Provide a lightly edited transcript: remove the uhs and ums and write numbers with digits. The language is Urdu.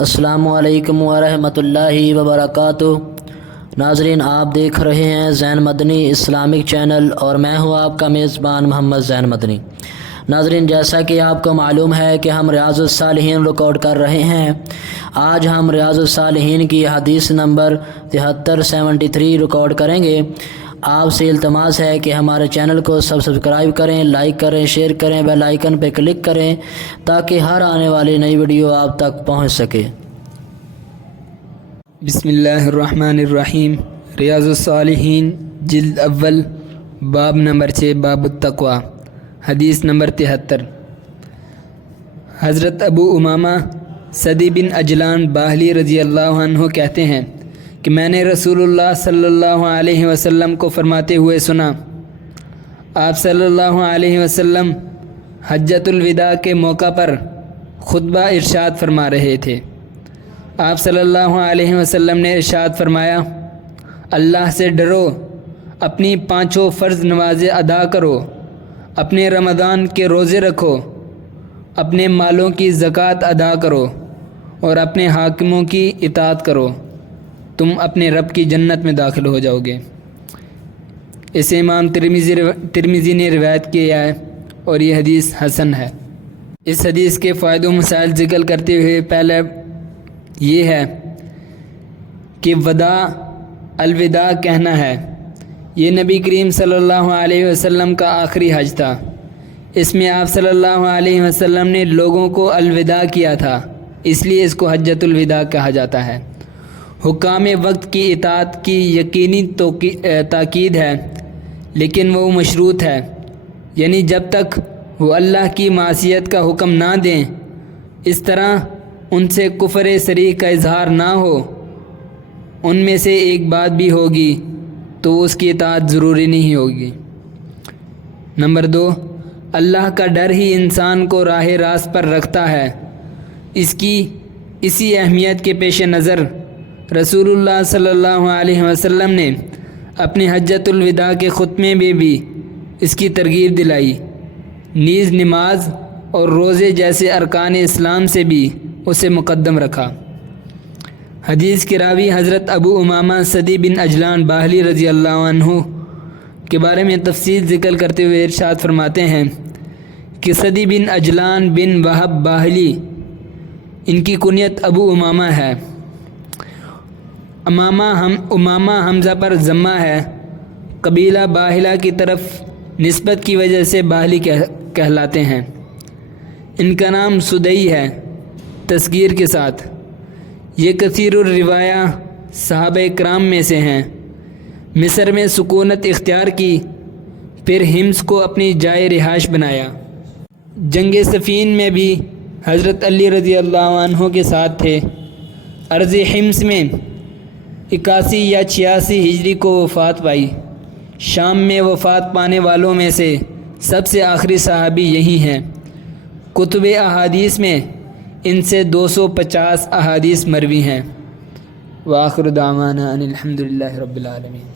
السلام علیکم ورحمۃ اللہ وبرکاتہ۔ ناظرین، آپ دیکھ رہے ہیں زین مدنی اسلامک چینل اور میں ہوں آپ کا میزبان محمد زین مدنی۔ ناظرین، جیسا کہ آپ کو معلوم ہے کہ ہم ریاض الصالحین ریکارڈ کر رہے ہیں۔ آج ہم ریاض الصالحین کی حدیث نمبر 73 ریکارڈ کریں گے۔ آپ سے التماس ہے کہ ہمارے چینل کو سبسکرائب کریں، لائک کریں، شیئر کریں، بیل آئیکن پہ کلک کریں تاکہ ہر آنے والی نئی ویڈیو آپ تک پہنچ سکے۔ بسم اللہ الرحمن الرحیم۔ ریاض الصالحین جلد اول، باب نمبر 6، باب التقوی، حدیث نمبر 73۔ حضرت ابو امامہ صدی بن اجلان باہلی رضی اللہ عنہ کہتے ہیں کہ میں نے رسول اللہ صلی اللہ علیہ وسلم کو فرماتے ہوئے سنا۔ آپ صلی اللہ علیہ وسلم حجۃ الوداع کے موقع پر خطبہ ارشاد فرما رہے تھے۔ آپ صلی اللہ علیہ وسلم نے ارشاد فرمایا، اللہ سے ڈرو، اپنی 5 فرض نمازیں ادا کرو، اپنے رمضان کے روزے رکھو، اپنے مالوں کی زکوٰۃ ادا کرو اور اپنے حاکموں کی اطاعت کرو، تم اپنے رب کی جنت میں داخل ہو جاؤ گے۔ اسے امام ترمذی نے روایت کیا ہے اور یہ حدیث حسن ہے۔ اس حدیث کے فائدے و مسائل ذکر کرتے ہوئے پہلے یہ ہے کہ الوداع کہنا ہے، یہ نبی کریم صلی اللہ علیہ وسلم کا آخری حج تھا۔ اس میں آپ صلی اللہ علیہ وسلم نے لوگوں کو الوداع کیا تھا، اس لیے اس کو حجۃ الوداع کہا جاتا ہے۔ حکام وقت کی اطاعت کی یقینی تاکید ہے، لیکن وہ مشروط ہے، یعنی جب تک وہ اللہ کی معصیت کا حکم نہ دیں، اس طرح ان سے کفر صریح کا اظہار نہ ہو، ان میں سے ایک بات بھی ہوگی تو اس کی اطاعت ضروری نہیں ہوگی۔ نمبر 2، اللہ کا ڈر ہی انسان کو راہ راست پر رکھتا ہے۔ اسی اہمیت کے پیش نظر رسول اللہ صلی اللہ علیہ وسلم نے اپنے حجۃ الوداع کے خطبے میں بھی اس کی ترغیب دلائی، نیز نماز اور روزے جیسے ارکان اسلام سے بھی اسے مقدم رکھا۔ حدیث کے راوی حضرت ابو امامہ صدی بن اجلان باہلی رضی اللہ عنہ کے بارے میں تفصیل ذکر کرتے ہوئے ارشاد فرماتے ہیں کہ صدی بن اجلان بن وہب باہلی، ان کی کنیت ابو امامہ ہے۔ امامہ حمزہ پر ضمہ ہے، قبیلہ باہلہ کی طرف نسبت کی وجہ سے باہلی کہلاتے ہیں۔ ان کا نام سدئی ہے تصغیر کے ساتھ۔ یہ کثیر الروایہ صحابہ کرام میں سے ہیں۔ مصر میں سکونت اختیار کی، پھر حمص کو اپنی جائے رہائش بنایا۔ جنگ صفین میں بھی حضرت علی رضی اللہ عنہ کے ساتھ تھے۔ ارض حمص میں 81 یا 86 ہجری کو وفات پائی۔ شام میں وفات پانے والوں میں سے سب سے آخری صحابی یہی ہیں۔ کتب احادیث میں ان سے 250 احادیث مروی ہیں۔ وآخر دعوانا ان الحمد للہ رب العالمین۔